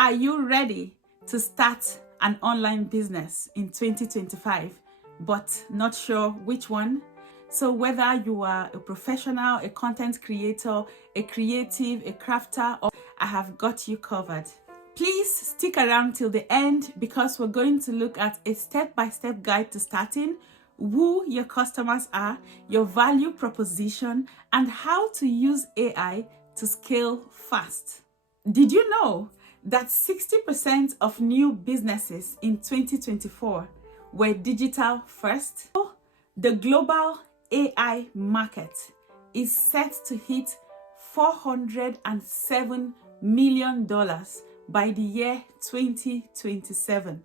Are you ready to start an online business in 2025, but not sure which one? So whether you are a professional, a content creator, a creative, a crafter, or I have got you covered. Please stick around till the end because we're going to look at a step-by-step guide to starting, who your customers are, your value proposition, and how to use AI to scale fast. Did you know that 60% of new businesses in 2024 were digital first? The global AI market is set to hit $407 million by the year 2027.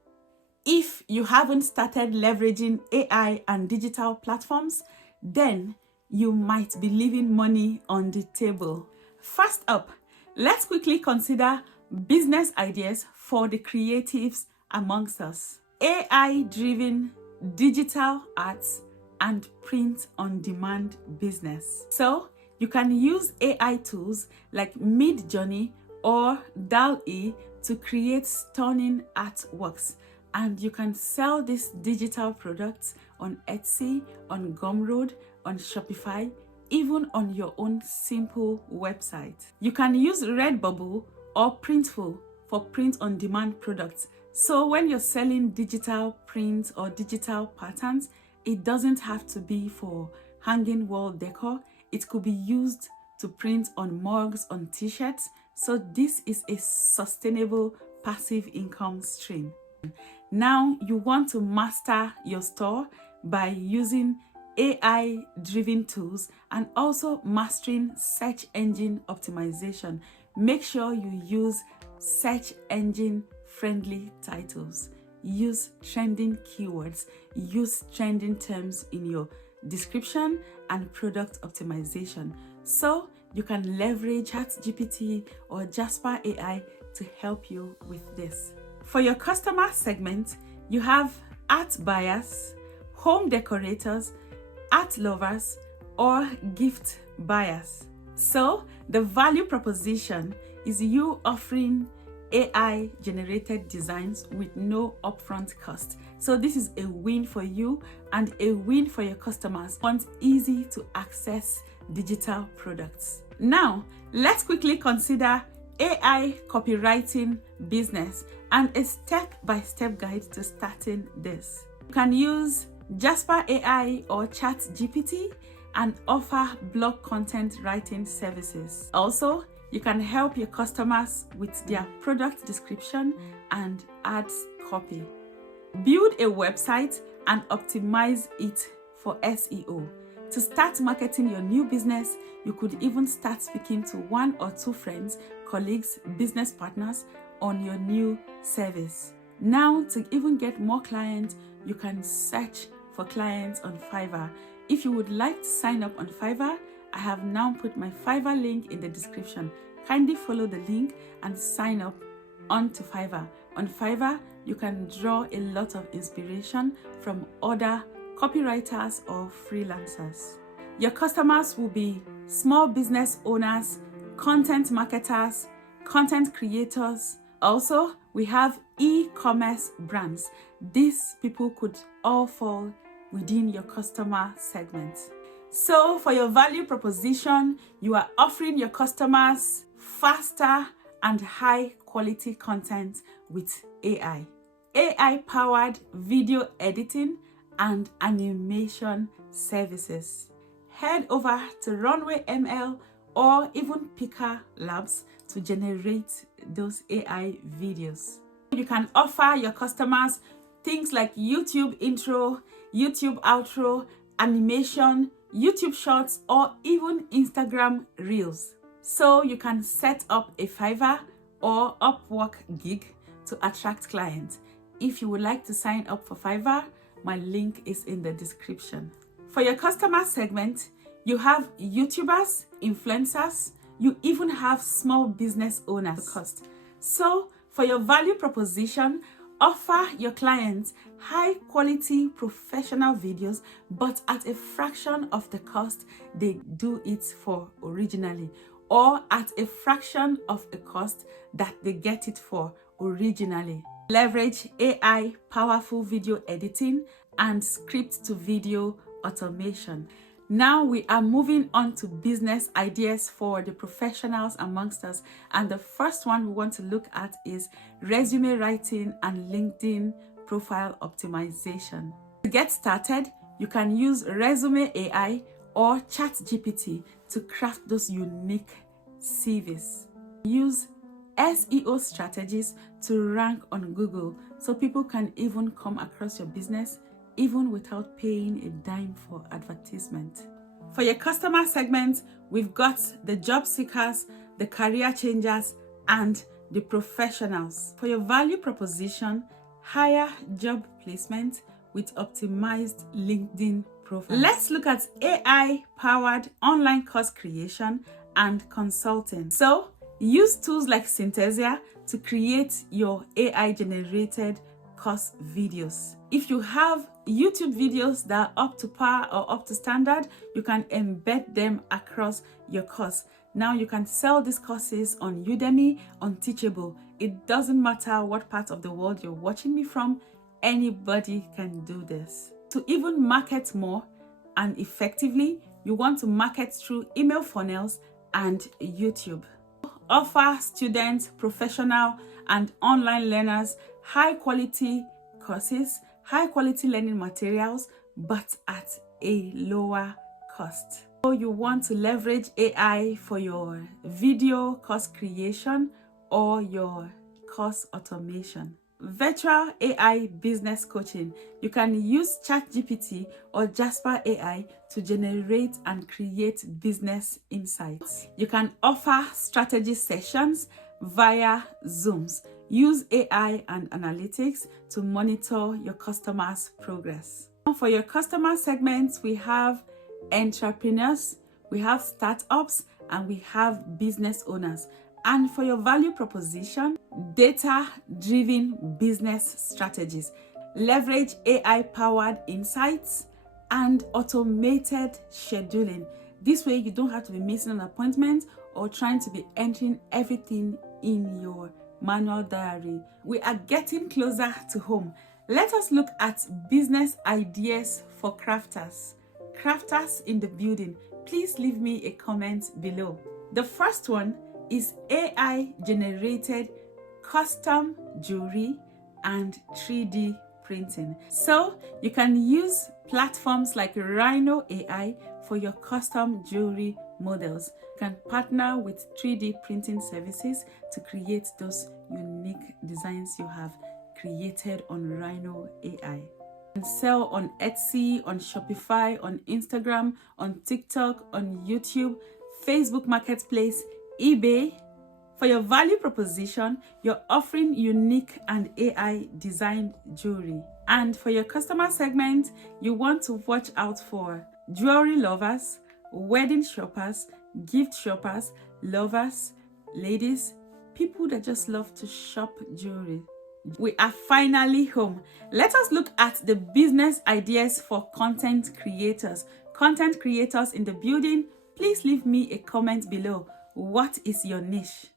If you haven't started leveraging AI and digital platforms, then you might be leaving money on the table. First up, let's quickly consider business ideas for the creatives amongst us. AI-driven digital arts and print-on-demand business. So you can use AI tools like Midjourney or DALL-E to create stunning artworks, and you can sell these digital products on Etsy, on Gumroad, on Shopify, even on your own simple website. You can use Redbubble or Printful for print-on-demand products. So when you're selling digital prints or digital patterns, it doesn't have to be for hanging wall decor. It could be used to print on mugs, on t-shirts. So this is a sustainable passive income stream. Now you want to master your store by using AI-driven tools and also mastering search engine optimization. Make sure you use search engine friendly titles. Use trending keywords. Use trending terms in your description and product optimization. So you can leverage ChatGPT or Jasper AI to help you with this. For your customer segment, you have art buyers, home decorators, art lovers, or gift buyers. So the value proposition is you offering AI generated designs with no upfront cost. So this is a win for you and a win for your customers. Want easy to access digital products. Now, let's quickly consider AI copywriting business and a step-by-step guide to starting this. You can use Jasper AI or ChatGPT and offer blog content writing services. Also, you can help your customers with their product description and ads copy. Build a website and optimize it for SEO. To start marketing your new business, you could even start speaking to 1 or 2 friends, colleagues, business partners on your new service. Now, to even get more clients, you can search for clients on Fivver. If you would like to sign up on Fivver, I have now put my Fivver link in the description. Kindly follow the link and sign up onto Fivver. On Fivver, you can draw a lot of inspiration from other copywriters or freelancers. Your customers will be small business owners, content marketers, content creators. Also, we have e-commerce brands. These people could all fall within your customer segment. So for your value proposition, you are offering your customers faster and high quality content with AI. AI-powered video editing and animation services. Head over to Runway ML or even Pika Labs to generate those AI videos. You can offer your customers things like YouTube intro, YouTube outro, animation, YouTube shorts, or even Instagram reels. So you can set up a Fiverr or Upwork gig to attract clients. If you would like to sign up for Fiverr, my link is in the description. For your customer segment, you have YouTubers, influencers, you even have small business owners. So for your value proposition, offer your clients high quality professional videos, but at a fraction of the cost they do it for originally, or at a fraction of the cost that they get it for originally. Leverage AI powerful video editing and script to video automation. Now we are moving on to business ideas for the professionals amongst us, and the first one we want to look at is resume writing and LinkedIn profile optimization. To get started, you can use Resume AI or ChatGPT to craft those unique CVs. Use SEO strategies to rank on Google so people can even come across your business even without paying a dime for advertisement. For your customer segment, we've got the job seekers, the career changers, and the professionals. For your value proposition, hire job placement with optimized LinkedIn profile. Let's look at AI-powered online course creation and consulting. So, use tools like Synthesia to create your AI-generated course videos. If you have YouTube videos that are up to par or up to standard, you can embed them across your course. Now you can sell these courses on Udemy, on Teachable. It doesn't matter what part of the world you're watching me from, anybody can do this. To even market more and effectively, you want to market through email funnels and YouTube. Offer students, professional, and online learners high quality courses, high quality learning materials, but at a lower cost. So you want to leverage AI for your video course creation or your course automation. Virtual AI business coaching. You can use ChatGPT or Jasper AI to generate and create business insights. You can offer strategy sessions via Zooms. Use AI and analytics to monitor your customers' progress. For your customer segments, we have entrepreneurs, we have startups, and we have business owners. And for your value proposition, data-driven business strategies. Leverage AI-powered insights and automated scheduling. This way, you don't have to be missing an appointment or trying to be entering everything in your manual diary. We are getting closer to home. Let us look at business ideas for crafters. Crafters in the building, please leave me a comment below. The first one is AI generated custom jewelry and 3D printing. So you can use platforms like Rhino AI for your custom jewelry models. You can partner with 3D printing services to create those unique designs you have created on Rhino AI. And sell on Etsy, on Shopify, on Instagram, on TikTok, on YouTube, Facebook Marketplace, eBay. For your value proposition, you're offering unique and AI designed jewelry. And for your customer segment, you want to watch out for jewelry lovers, wedding shoppers, gift shoppers, lovers, ladies, people that just love to shop jewelry. We are finally home. Let us look at the business ideas for content creators. Content creators in the building, please leave me a comment below. What is your niche?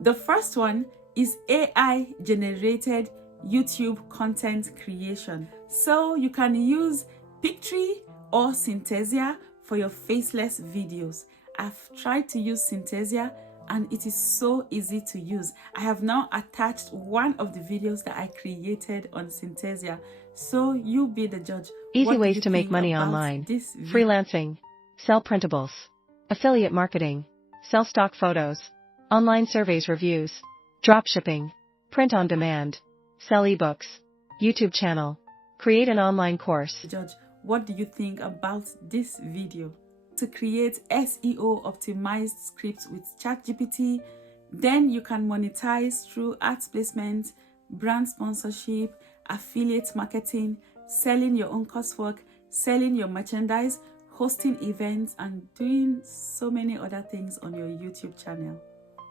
The first one is AI generated YouTube content creation. So you can use Pictree or Synthesia for your faceless videos. I've tried to use Synthesia and it is so easy to use. I have now attached one of the videos that I created on Synthesia. So you be the judge. Easy ways to make money online. Freelancing, sell printables, affiliate marketing, sell stock photos, online surveys reviews, dropshipping, print on demand, sell ebooks, YouTube channel, create an online course. Judge, what do you think about this video? To create SEO optimized scripts with ChatGPT, then you can monetize through ads placement, brand sponsorship, affiliate marketing, selling your own coursework, selling your merchandise, hosting events, and doing so many other things on your YouTube channel.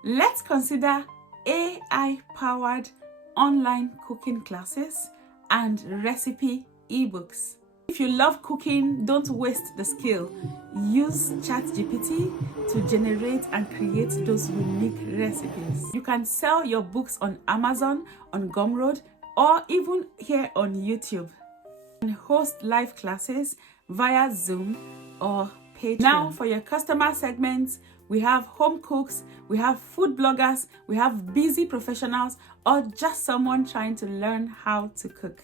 Let's consider AI-powered online cooking classes and recipe ebooks. If you love cooking, don't waste the skill. Use ChatGPT to generate and create those unique recipes. You can sell your books on Amazon, on Gumroad, or even here on YouTube. And host live classes via Zoom or Patreon. Now for your customer segments, we have home cooks, we have food bloggers, we have busy professionals, or just someone trying to learn how to cook.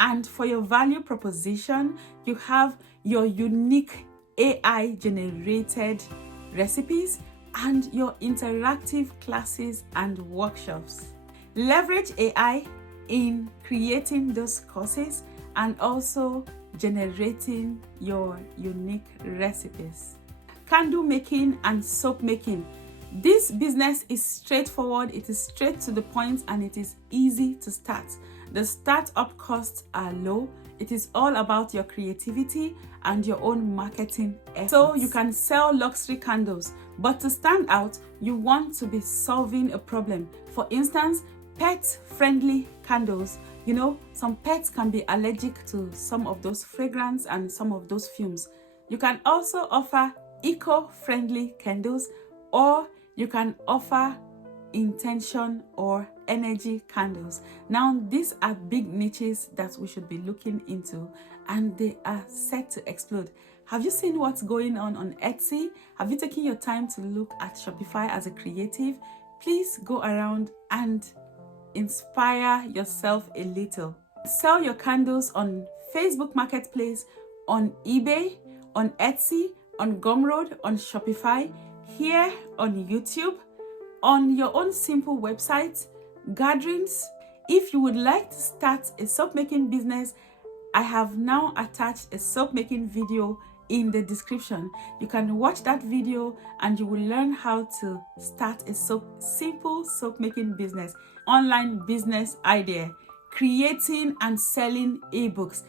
And for your value proposition, you have your unique AI generated recipes and your interactive classes and workshops. Leverage AI in creating those courses and also generating your unique recipes. Candle making and soap making. This business is straightforward, it is straight to the point, and it is easy to start. The startup costs are low. It is all about your creativity and your own marketing efforts. So you can sell luxury candles, but to stand out, you want to be solving a problem. For instance, pet-friendly candles. You know, some pets can be allergic to some of those fragrance and some of those fumes. You can also offer eco-friendly candles, or you can offer intention or energy candles. Now, these are big niches that we should be looking into, and they are set to explode. Have you seen what's going on Etsy? Have you taken your time to look at Shopify as a creative? Please go around and inspire yourself a little. Sell your candles on Facebook Marketplace, on eBay, on Etsy, on Gumroad, on Shopify, here on YouTube, on your own simple website, gatherings. If you would like to start a soap making business, I have now attached a soap making video in the description. You can watch that video and you will learn how to start a simple soap making business. Online business idea, creating and selling ebooks.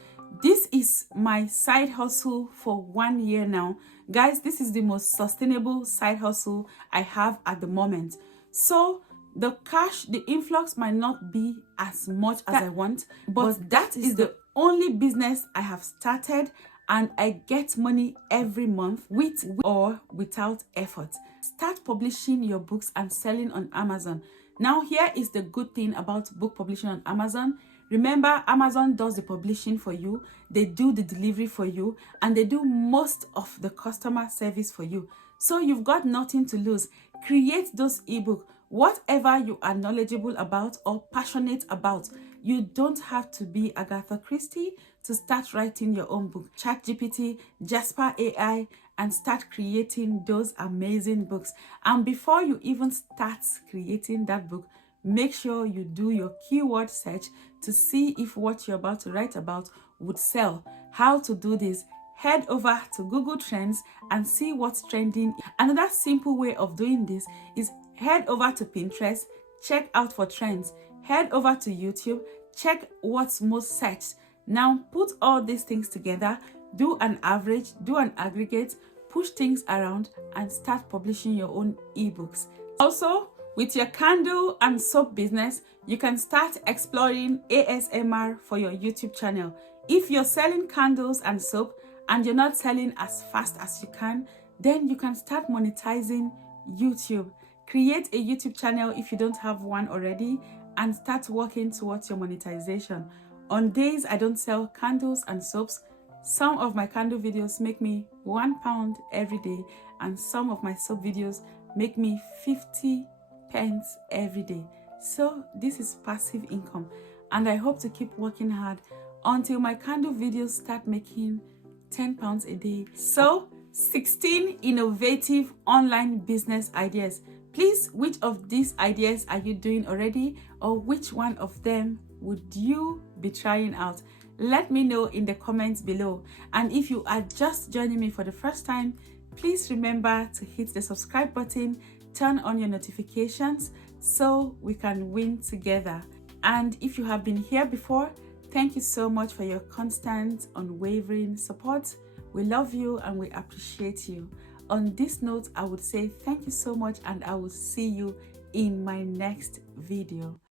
This is my side hustle for 1 year now. Guys, this is the most sustainable side hustle I have at the moment. So the cash, the influx might not be as much as I want, but that is the only business I have started, and I get money every month with or without effort. Start publishing your books and selling on Amazon. Now, here is the good thing about book publishing on Amazon. Remember, Amazon does the publishing for you, they do the delivery for you, and they do most of the customer service for you. So you've got nothing to lose. Create those ebooks, whatever you are knowledgeable about or passionate about. You don't have to be Agatha Christie to start writing your own book. ChatGPT, Jasper AI, and start creating those amazing books. And before you even start creating that book, make sure you do your keyword search to see if what you're about to write about would sell. How to do this? Head over to Google Trends and see what's trending. Another simple way of doing this is head over to Pinterest, check out for trends. Head over to YouTube, check what's most searched. Now put all these things together, do an average, do an aggregate, push things around, and start publishing your own ebooks. Also, with your candle and soap business, you can start exploring ASMR for your YouTube channel. If you're selling candles and soap and you're not selling as fast as you can, then you can start monetizing YouTube. Create a YouTube channel if you don't have one already and start working towards your monetization. On days I don't sell candles and soaps, some of my candle videos make me £1 every day, and some of my soap videos make me 50 pence every day. So this is passive income, and I hope to keep working hard until my candle videos start making £10 a day. So 16 innovative online business ideas. Please, which of these ideas are you doing already, or which one of them would you be trying out? Let me know in the comments below. And if you are just joining me for the first time, please remember to hit the subscribe button, turn on your notifications so we can win together. And if you have been here before, thank you so much for your constant, unwavering support. We love you and we appreciate you. On this note, I would say thank you so much, and I will see you in my next video.